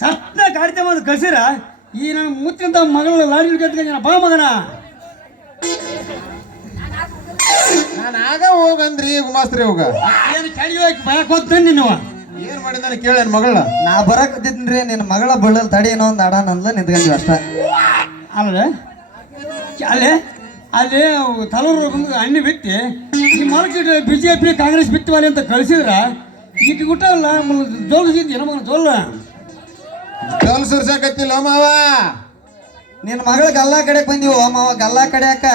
ಸತ್ನ ಗಾಡಿ ಬಂದು ಕಳ್ಸಿರ ಈ ನನ್ನ ಮುತ್ತಿಂತ ಮಗಳು ಲಾಡಿ ಗೆದ್ದ ಬಾ ಮಗನ ನಾನು ಆಗ ಹೋಗಂದ್ರಿ ಗುಮಾಸ್ತ್ರಿ ಹೋಗ ಏನು ಚಳಿ ಹೋಗಿ ಬಯಕ್ ಹೋಗ್ತೇನೆ ನೀನು ಏನ್ ಮಾಡಿದಾನೆ ಕೇಳೇನ್ ಮಗಳ ನಾ ಬರಕತ್ತಿದ್ರಿ ನಿನ್ನ ಮಗಳ ಬಳ್ಳಲ್ ತಡಿ ಏನೋ ಒಂದು ಅಡ ನಂದ್ಲ ನಿಂತ್ಕೊಂಡ್ವಿ ಅಷ್ಟ ಅಲ್ಲೇ ಅಲ್ಲೇ ಅಲ್ಲಿ ತಲೂರು ಬಂದು ಅಣ್ಣಿ ಬಿಟ್ಟು ಈ ಮಾರ್ಕೆಟ್ BJP ಕಾಂಗ್ರೆಸ್ ಬಿತ್ತವಲ್ಲಿ ಅಂತ ಕಳಿಸಿದ್ರ ಈಗ ಗುಟ್ಟಲ್ಲ ಜೋಲ್ಸಿದ್ದಿ ಏನೋ ಮಗನ ಜೋಲ್ಲ ಜೋಲ್ ಸುರ್ಸಕತ್ತಿಲ್ಲ ಮಾವ ನಿನ್ನ ಮಗಳ ಗಲ್ಲಾ ಕಡೆಕ್ ಬಂದಿವು ಮಾವ ಗಲ್ಲಾ ಕಡೆಯಾಕ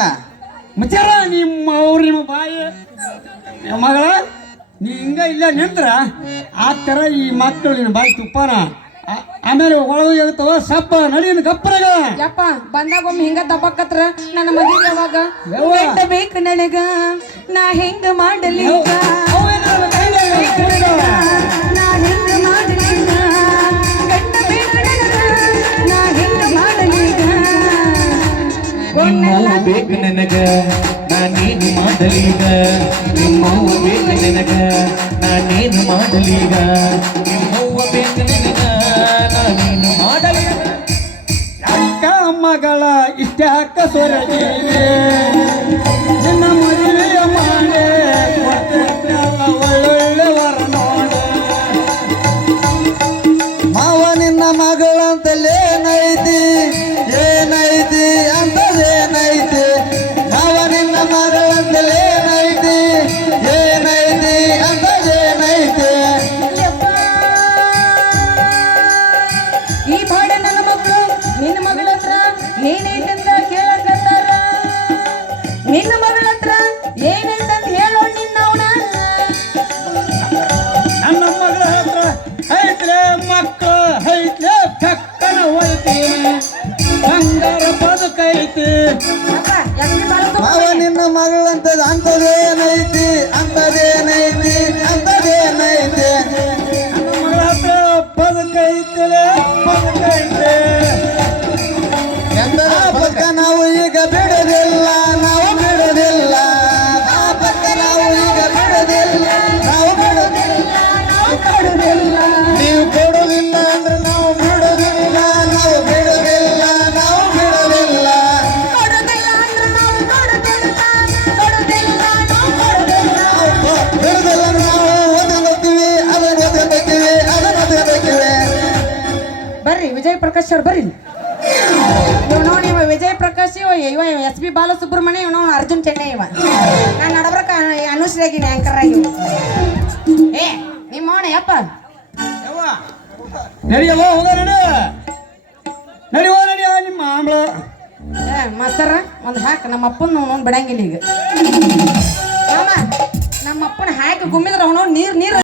ಮುಚ್ಚಾರ ನಿಮ್ಮ ಅವ್ರು ನಿಮ್ಮ ಬಾಯಿ ಮಗಳ ನೀ ಹಿಂಗ ಇಲ್ಲ ನಿಂತ್ರ ಆ ಥರ ಈ ಮಕ್ಕಳು ನಿನ್ನ ಬಾಯಿ ತುಪ್ಪನ ಆಮೇಲೆ ಒಳಗೆ ಇರುತ್ತವ ಸಪ್ಪ ನಡಿನ ಗಪ್ಪರಾಗ ಯಪ್ಪ ಬಂದಾಗ ಒಮ್ಮೆ ಹಿಂಗ ದಬ್ಬಕತ್ರ ನನ್ನ ಮದುವೆ ಯಾವಾಗ ಗಂಡ ಬೇಕು ನನಗ ನಾ ಹೆಂಗ ಮಾಡಲಿ ನಾ ಹೆಂಗ ಮಾಡಲಿಗ ಗಂಡ ಬೇಕು ನನಗ ನಾ ಹೆಂಗ ಮಾಡಲಿಗ ನಿಮ್ಮವ್ವ ಬೇಕು ನನಗ ನಾನೇನು ಮಾಡಲೀಗ ನಿಮ್ಮವ್ವ ಬೇಕು ನನಗ ನಾನೇನು ಮಾಡಲೀಗ ನಿಮ್ಮವ್ವ ಬೇಕು ನನಗ ನಾನೇನು ಮಾಡಲೀಗ ಅಕ್ಕ ಮಗಳ ಇಷ್ಟ ಅಕ್ಕ ಸೊರಗಿಗೆ ನಿನ್ನ ಮದುವೆಯ ಮಾಡೆ ಒಳ್ಳೊಳ್ಳೆ ವರ ನೋಡ ಮಾವ ನಿನ್ನ ಮಗಳಂತಲ್ಲಿ ಏನೈತಿ ಏನೈತಿ ಅಂತದೇನೈತಿ ಮಾವ ನಿನ್ನ ಮಗಳಂತಲ್ಲಿ ಏನೈತಿ ಏನೈತಿ ಅಂತದೇನೈತಿ ಈ ಬಾಡ ನನ್ನ ಮಗಳು ನಿನ್ನ ಮಗಳ ಹತ್ರ ಏನೈತಂತ ಕೇಳಕತ್ತಾರ ನಿನ್ನ ಮಗಳ ಹತ್ರ ಏನೈತಂತ ಹೇಳೋ ನಿನ್ನವನ ಯಪ್ಪ, ಎಸ್.ಪಿ. ಬಾಲಸುಬ್ರಹ್ಮಣ್ಯ. ಮಾವ ನಿನ್ನ ಮಗಳಂತದ ಅಂತದೇನೈತಿ ಅಂತದೇನೈತಿ ಅಂತದೇನೈತಿ ನನ್ನ ಮಗಳ ಹತ್ರ ಬದುಕೈತೆ ಬದುಕೈತೆ ಎಂತ ಆ ಪಕ್ಕ ನಾವು ಈಗ ಬಿಡೋದಿಲ್ಲ ನಾವು ಬಿಡೋದಿಲ್ಲ ಆ ಪಕ್ಕ ನಾವು ಈಗ ಬಿಡೋದಿಲ್ಲ ನಾವು ಬಿಡೋದಿಲ್ಲ ನಾವು ಬಿಡೋದಿಲ್ಲ ನೀವು ಕೊಡೋದಿಲ್ಲ ಅಂದ್ರೆ ನಾವು ಬಿಡೋದಿಲ್ಲ ನಾವು ಬಿಡೋದಿಲ್ಲ ನಾವು ಬಿಡೋದಿಲ್ಲ ಕೊಡೋದಿಲ್ಲ ಅಂದ್ರೆ ನಾವು ಕೊಡೋದಿಲ್ಲ, ಕೊಡೋದಿಲ್ಲ, ನಾವು ಕೊಡೋದಿಲ್ಲ. ಬಿಡೋದಿಲ್ಲ ನಾವು ಓದೋತೀವಿ ಅದನ್ನ ಓದೋತೀವಿ ಅದನ್ನ ಓದೋತೀವಿ ಬರ್ರಿ ವಿಜಯ್ ಪ್ರಕಾಶ್ ಅವ್ರು ಬರ್ರಿ. ಇವ ವಿಜಯ್ ಪ್ರಕಾಶ್ ಇವ ಎಸ್.ಪಿ. ಬಾಲಸುಬ್ರಹ್ಮಣ್ಯ ಇವನು ಅರ್ಜುನ್ ಚೆನ್ನೈ ಇವ. ನಾನು ನಡಬರ್ಕ ಅನುಶ್ರೀಯಾಗಿನಿ ಆಂಕರ್ ಆಗಿ. ಏ ನಿಮ್ಮ ಅವನ ಯಪ್ಪ ನಡಿಯವ ಹೋಗ ನಡಿ ನಡಿವ ನಡಿಯ ನಿಮ್ಮ ಆಂಬಳ ಏ ಮಾಸ್ತರ ಒಂದು ಹಾಕಿ ನಮ್ಮ ಅಪ್ಪನ ಅವನೊಂದು ಬಿಡಂಗಿಲ್ಲ ಈಗ. ಮಾಮ ನಮ್ಮ ಅಪ್ಪನ ಹಾಕಿ ಗುಮ್ಮಿದ್ರೆ ಅವನು ನೀರು